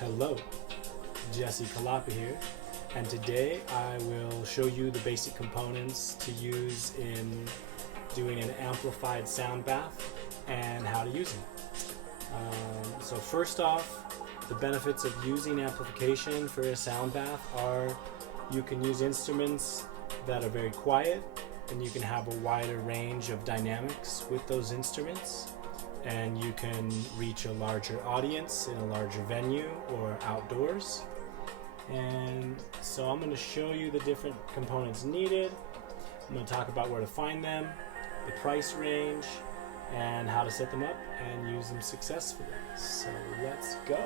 Hello, Jesse Kalapa here, and today I will show you the basic components to use in doing an amplified sound bath and how to use them. So first off, the benefits of using amplification for a sound bath are you can use instruments that are very quiet, and you can have a wider range of dynamics with those instruments, and you can reach a larger audience in a larger venue or outdoors. And so I'm going to show you the different components needed. I'm going to talk about where to find them, the price range, and how to set them up and use them successfully. So let's go.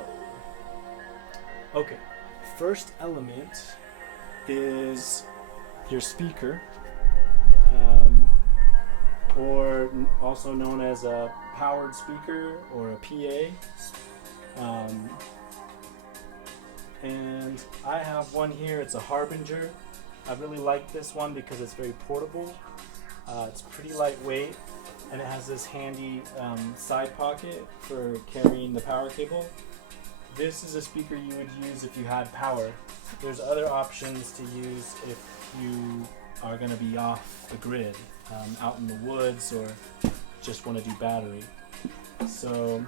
Okay, first element is your speaker, or also known as a powered speaker or a PA. And I have one here. It's a Harbinger. I really like this one because it's very portable. It's pretty lightweight, and it has this handy side pocket for carrying the power cable. This is a speaker you would use if you had power. There's other options to use if you are going to be off the grid, out in the woods, or just want to do battery. So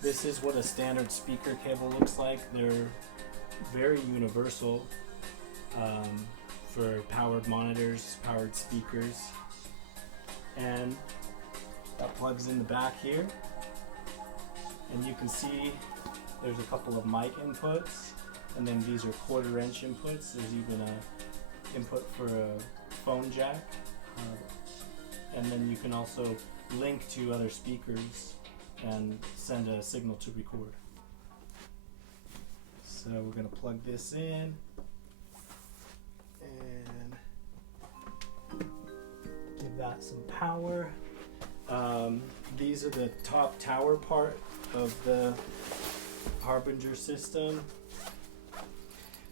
this is what a standard speaker cable looks like. They're very universal for powered monitors, powered speakers. And that plugs in the back here. And you can see there's a couple of mic inputs, and then these are 1/4 inch inputs. There's even a input for a phone jack. And then you can also link to other speakers and send a signal to record. So we're going to plug this in and give that some power. These are the top tower part of the Harbinger system.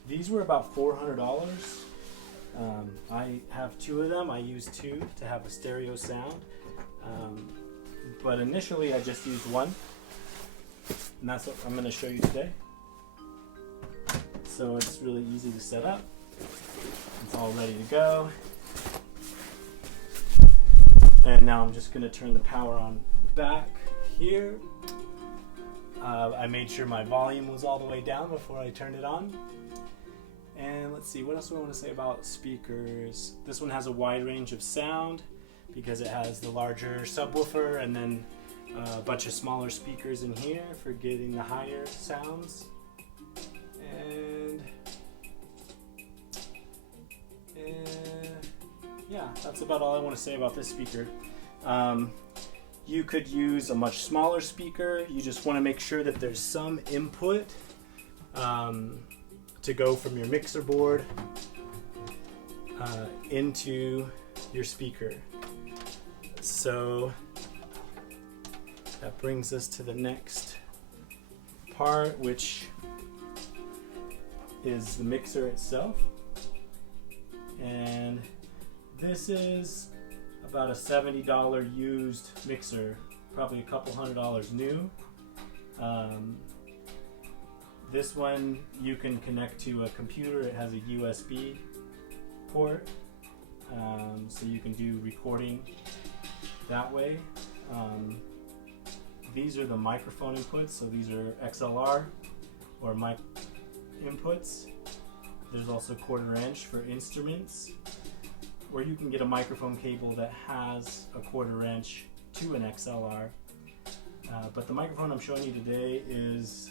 These were about $400. I have 2 of them. I use 2 to have a stereo sound. But initially I just used 1, and that's what I'm going to show you today. So it's really easy to set up. It's all ready to go. And now I'm just going to turn the power on back here. I made sure my volume was all the way down before I turned it on. And let's see, what else do I want to say about speakers? This one has a wide range of sound because it has the larger subwoofer and then a bunch of smaller speakers in here for getting the higher sounds. And yeah, that's about all I want to say about this speaker. You could use a much smaller speaker. You just want to make sure that there's some input to go from your mixer board into your speaker. So that brings us to the next part, which is the mixer itself. And this is about a $70 used mixer, probably a couple $100 new. This one you can connect to a computer. It has a USB port, so you can do recording that way. These are the microphone inputs, so these are XLR or mic inputs. There's also 1/4 inch for instruments, where you can get a microphone cable that has a 1/4 inch to an XLR. But the microphone I'm showing you today is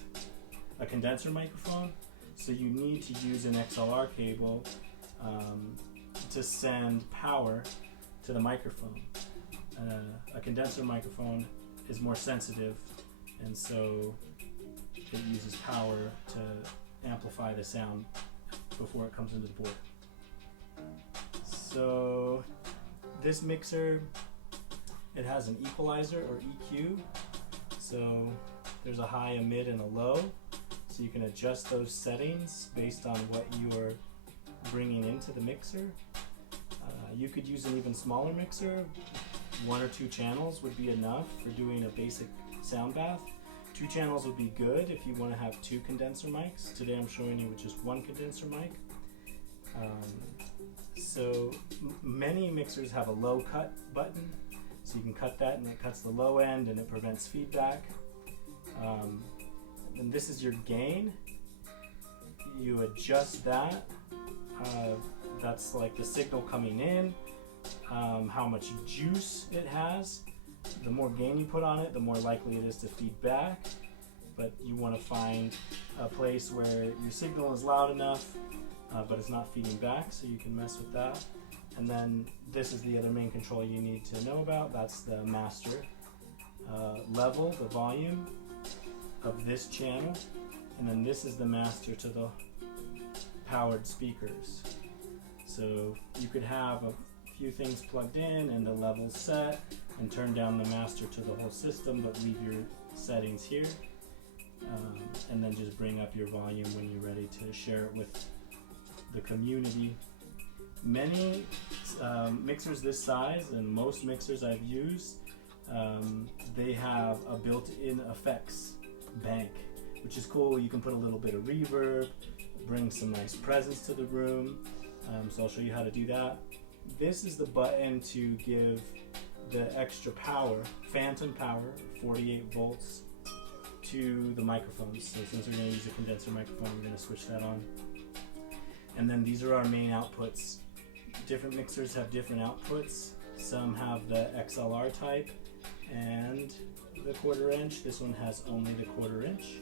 a condenser microphone, so you need to use an XLR cable to send power to the microphone. A condenser microphone is more sensitive, and so it uses power to amplify the sound before it comes into the board. So this mixer, it has an equalizer or EQ, so there's a high, a mid, and a low, so you can adjust those settings based on what you are bringing into the mixer. You could use an even smaller mixer. 1 or 2 channels would be enough for doing a basic sound bath. 2 channels would be good if you want to have 2 condenser mics. Today I'm showing you with just 1 condenser mic. So many mixers have a low cut button, so you can cut that and it cuts the low end and it prevents feedback. And this is your gain. You adjust that. That's like the signal coming in, how much juice it has. The more gain you put on it, the more likely it is to feed back. But you want to find a place where your signal is loud enough, but it's not feeding back, so you can mess with that. And then this is the other main control you need to know about. That's the master level, the volume of this channel. And then this is the master to the powered speakers. So you could have a few things plugged in and the levels set and turn down the master to the whole system, but leave your settings here. And then just bring up your volume when you're ready to share it with the community. Many mixers this size, and most mixers I've used, they have a built-in effects bank, which is cool. You can put a little bit of reverb, bring some nice presence to the room. So I'll show you how to do that. This is the button to give the extra power, phantom power, 48 volts, to the microphones. So since we're going to use a condenser microphone, we're going to switch that on. And then these are our main outputs. Different mixers have different outputs. Some have the XLR type and the 1/4 inch. This one has only the 1/4 inch,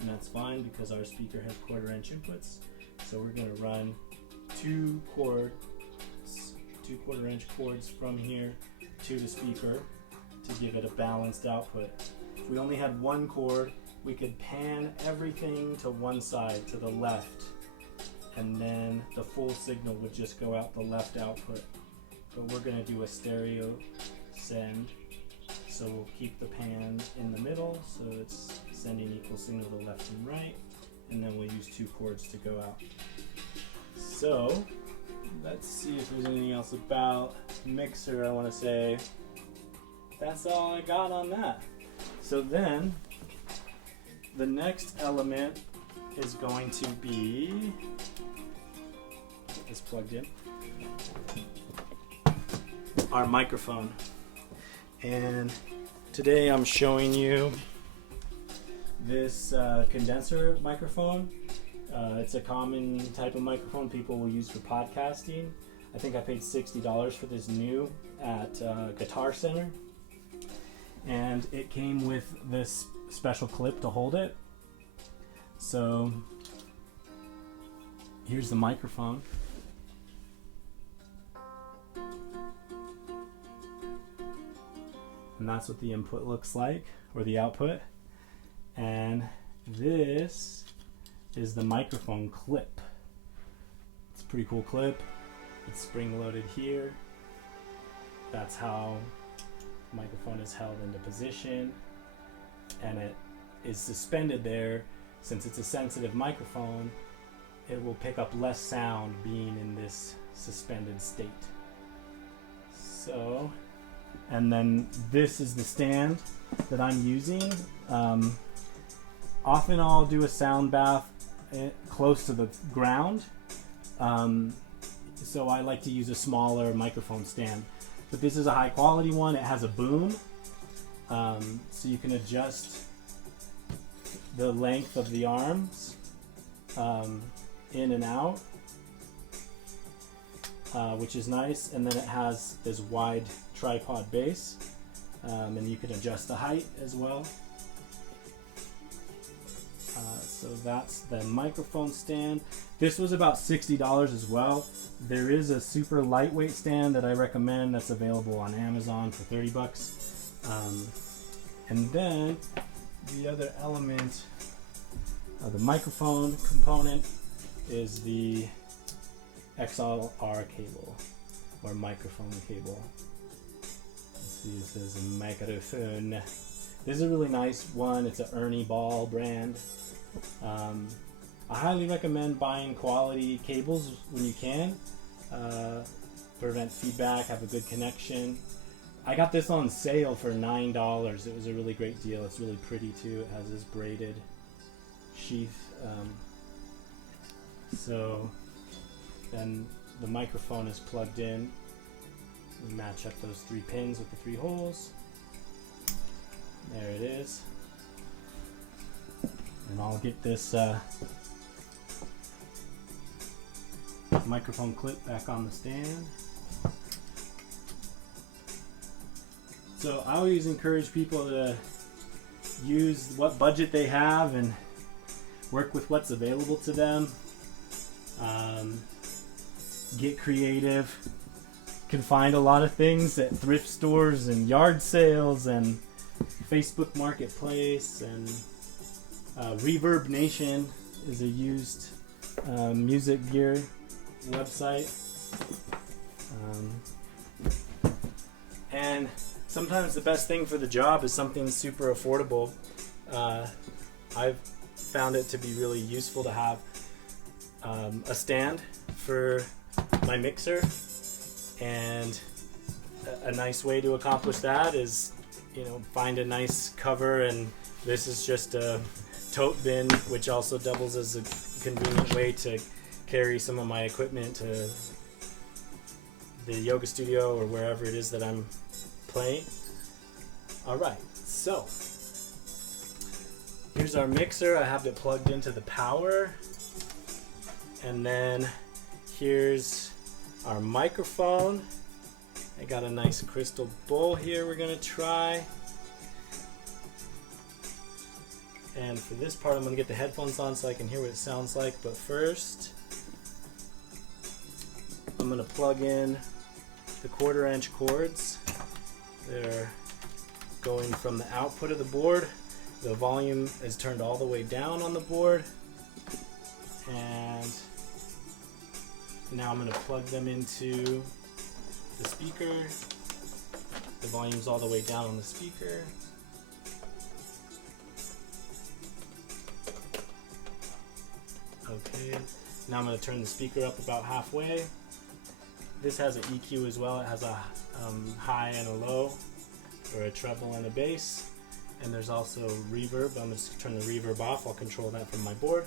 and that's fine because our speaker has 1/4 inch inputs. So we're going to run 2 1/4 inch cords from here to the speaker to give it a balanced output. If we only had 1 cord, we could pan everything to one side, to the left, and then the full signal would just go out the left output. But we're going to do a stereo send, so we'll keep the pan in the middle so it's sending equal signal to left and right, and then we'll use 2 cords to go out. So let's see if there's anything else about mixer I want to say. That's all I got on that. So then the next element is going to be, get this plugged in, our microphone. And today I'm showing you this condenser microphone. It's a common type of microphone people will use for podcasting. I think I paid $60 for this new at Guitar Center. And it came with this special clip to hold it. So here's the microphone. And that's what the input looks like, or the output. And this is the microphone clip. It's a pretty cool clip. It's spring loaded here. That's how the microphone is held into position, and it is suspended there. Since it's a sensitive microphone, it will pick up less sound being in this suspended state. So, and then this is the stand that I'm using. Often I'll do a sound bath close to the ground, so I like to use a smaller microphone stand. But this is a high quality one. It has a boom, so you can adjust the length of the arms in and out, which is nice. And then it has this wide tripod base, and you can adjust the height as well. So that's the microphone stand. This was about $60 as well. There is a super lightweight stand that I recommend that's available on Amazon for $30. And then the other element of the microphone component is the XLR cable, or microphone cable. Let's see, it says microphone. This is a really nice one. It's an Ernie Ball brand. I highly recommend buying quality cables when you can. Prevent feedback, have a good connection. I got this on sale for $9. It was a really great deal. It's really pretty too. It has this braided sheath. So then the microphone is plugged in. We match up those 3 pins with the 3 holes. There it is. And I'll get this microphone clip back on the stand. So I always encourage people to use what budget they have and work with what's available to them. Get creative. You can find a lot of things at thrift stores and yard sales and Facebook Marketplace, and Reverb Nation is a used music gear website. And sometimes the best thing for the job is something super affordable. I've found it to be really useful to have a stand for my mixer, and a nice way to accomplish that is, you know, find a nice cover, and this is just a tote bin, which also doubles as a convenient way to carry some of my equipment to the yoga studio or wherever it is that I'm playing. Alright, so here's our mixer. I have it plugged into the power, and then here's our microphone. I got a nice crystal bowl here we're gonna try. And for this part, I'm gonna get the headphones on so I can hear what it sounds like. But first, I'm gonna plug in the 1/4-inch cords. They're going from the output of the board. The volume is turned all the way down on the board. And now I'm going to plug them into the speaker. The volume's all the way down on the speaker. Okay, now I'm going to turn the speaker up about halfway. This has an EQ as well. It has a high and a low, or a treble and a bass. And there's also reverb. I'm going to turn the reverb off. I'll control that from my board.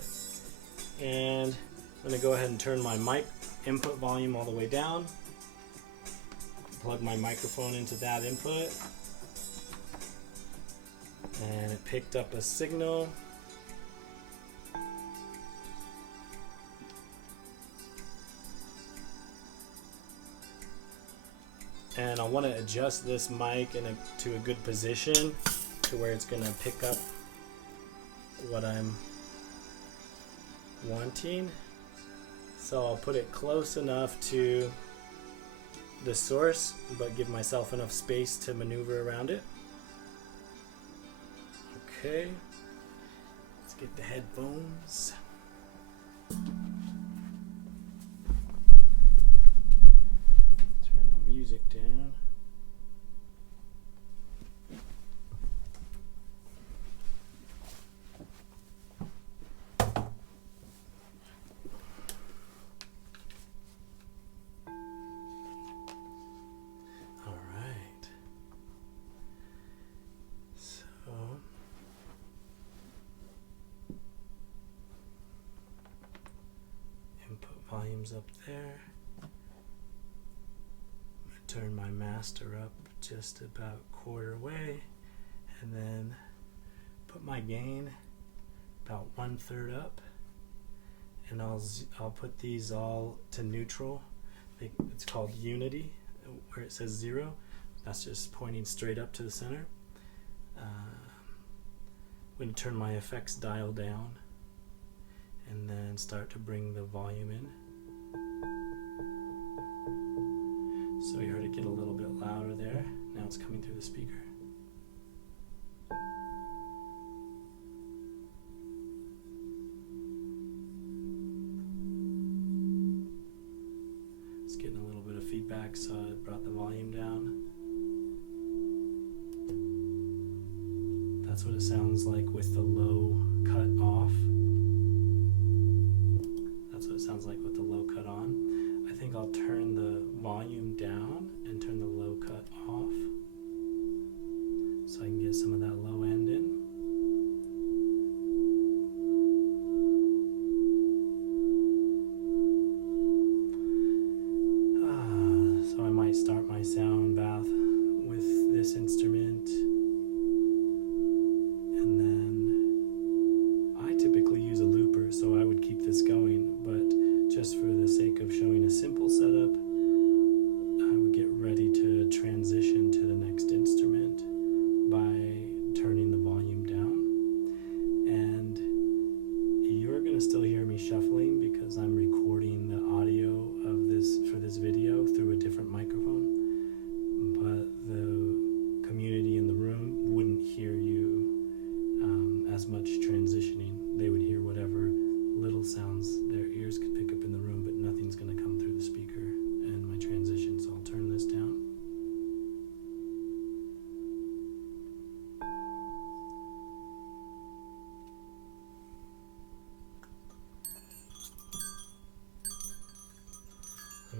And I'm going to go ahead and turn my mic input volume all the way down. Plug my microphone into that input. And it picked up a signal. And I want to adjust this mic to a good position to where it's going to pick up what I'm wanting. So I'll put it close enough to the source, but give myself enough space to maneuver around it. Okay, let's get the headphones. Turn the music down. Volume's up there. I'm going to turn my master up just about 1/4 way, and then put my gain about 1/3 up, and I'll put these all to neutral. It's called unity, where it says 0. That's just pointing straight up to the center. I'm going to turn my effects dial down, and then start to bring the volume in. So you heard it get a little bit louder there. Now it's coming through the speaker. It's getting a little bit of feedback, so I brought the volume down. That's what it sounds like with the low cut off. That's what it sounds like with the low cut on. I think I'll turn the volume down and turn the low cut off.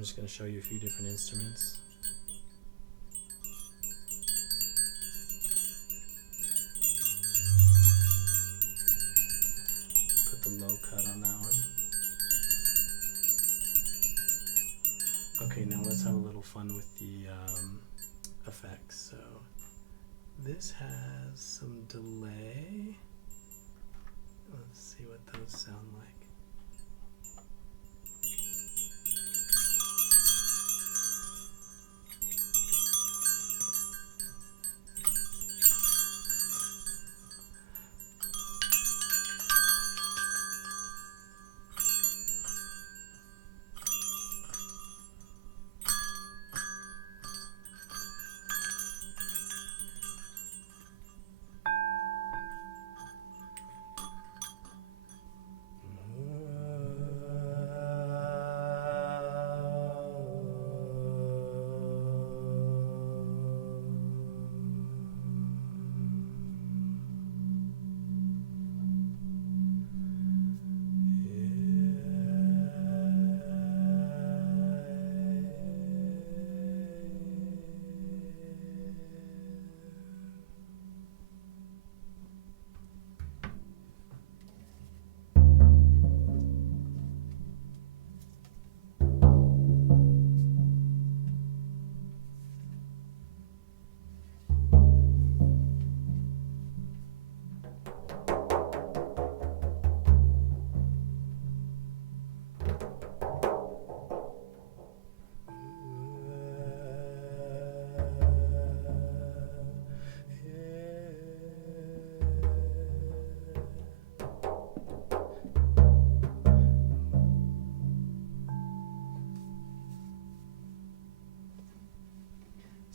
just going to show you a few different instruments. Put the low cut on that one. Okay, now let's have a little fun with the effects. So this has some delay. Let's see what those sound like.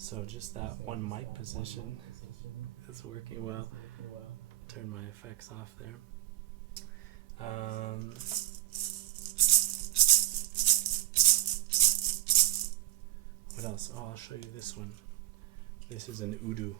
So just that one mic position is working well. Turn my effects off there. What else? Oh, I'll show you this one. This is an udu.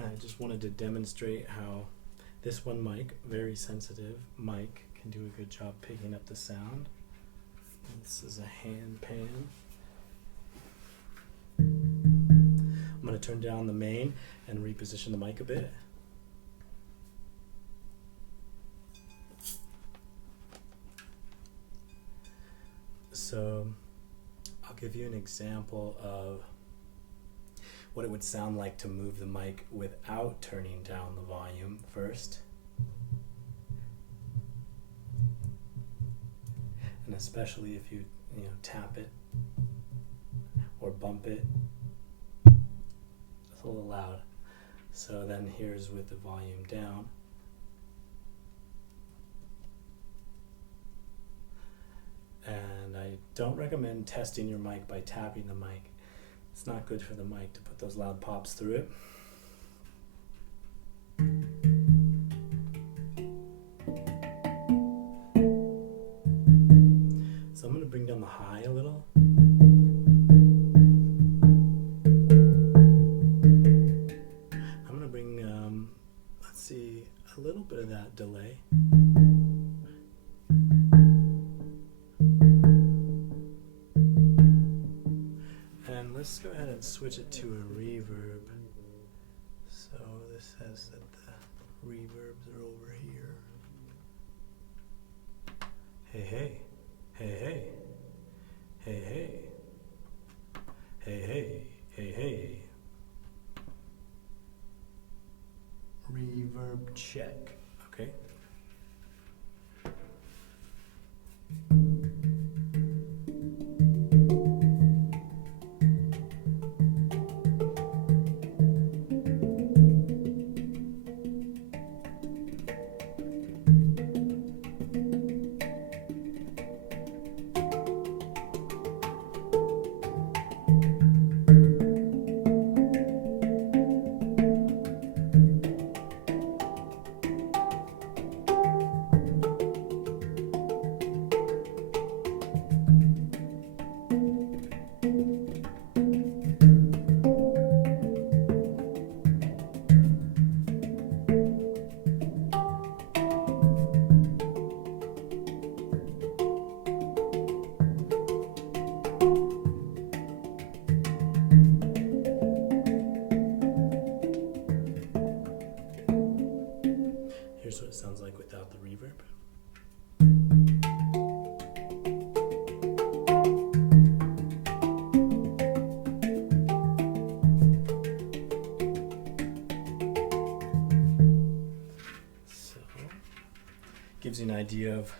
I just wanted to demonstrate how this one mic, very sensitive mic, can do a good job picking up the sound. This is a hand pan. I'm going to turn down the main and reposition the mic a bit. So I'll give you an example of what it would sound like to move the mic without turning down the volume first. And especially if you tap it or bump it, it's a little loud. So then here's with the volume down. And I don't recommend testing your mic by tapping the mic. It's not good for the mic to put those loud pops through it. So I'm going to bring down the high a little. I'm going to bring, let's see, a little bit of that delay. Let's go ahead and switch it to a reverb. So this says that the reverbs are over here. Hey, hey, hey, hey, hey, hey, hey, hey, hey, hey. Reverb check. Okay. gives you an idea of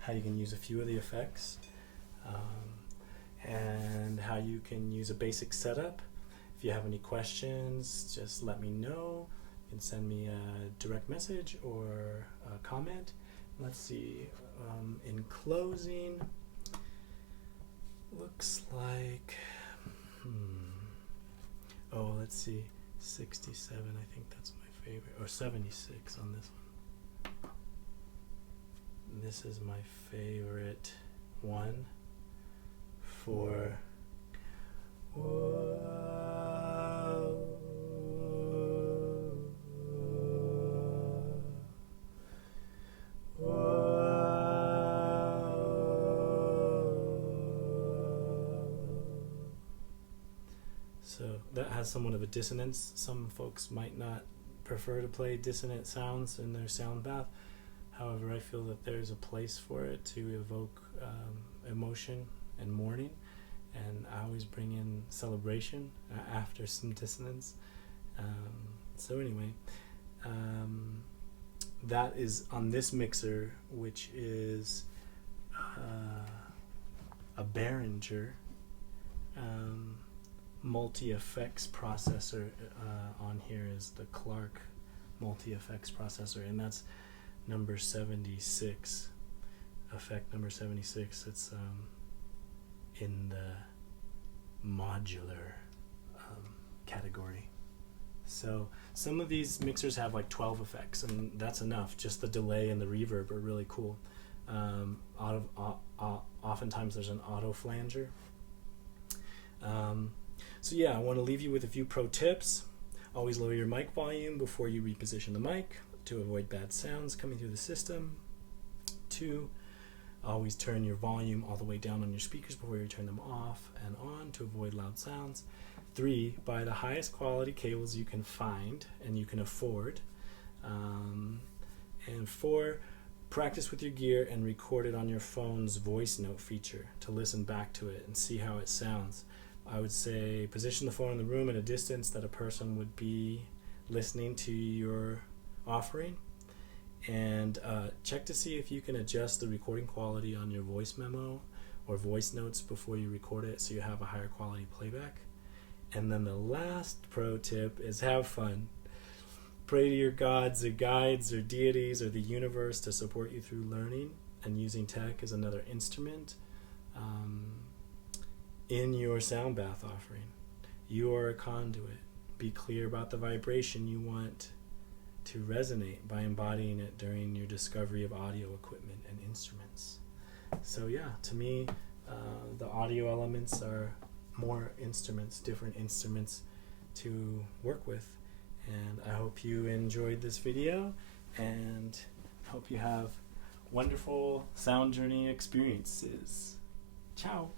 how you can use a few of the effects, and how you can use a basic setup. If you have any questions, just let me know. You can send me a direct message or a comment. Let's see, in closing, looks like, oh, let's see, 67, I think that's my favorite, or 76 on this one. This is my favorite one for so that has somewhat of a dissonance. Some folks might not prefer to play dissonant sounds in their sound bath. However, I feel that there's a place for it to evoke emotion and mourning, and I always bring in celebration after some dissonance. So anyway, that is on this mixer, which is a Behringer multi-effects processor. On here is the Clark multi-effects processor, and that's number 76, effect number 76. It's in the modular category. So some of these mixers have like 12 effects, and that's enough. Just the delay and the reverb are really cool. Oftentimes there's an auto flanger. So yeah, I want to leave you with a few pro tips. Always lower your mic volume before you reposition the mic to avoid bad sounds coming through the system. 2, always turn your volume all the way down on your speakers before you turn them off and on to avoid loud sounds. 3, buy the highest quality cables you can find and you can afford. And 4, practice with your gear and record it on your phone's voice note feature to listen back to it and see how it sounds. I would say position the phone in the room at a distance that a person would be listening to your offering, and check to see if you can adjust the recording quality on your voice memo or voice notes before you record it so you have a higher quality playback. And then the last pro tip is have fun. Pray to your gods or guides or deities or the universe to support you through learning and using tech as another instrument in your sound bath offering. You are a conduit. Be clear about the vibration you want to resonate by embodying it during your discovery of audio equipment and instruments. So yeah, to me, the audio elements are more instruments, different instruments to work with. And I hope you enjoyed this video, and hope you have wonderful sound journey experiences. Ciao.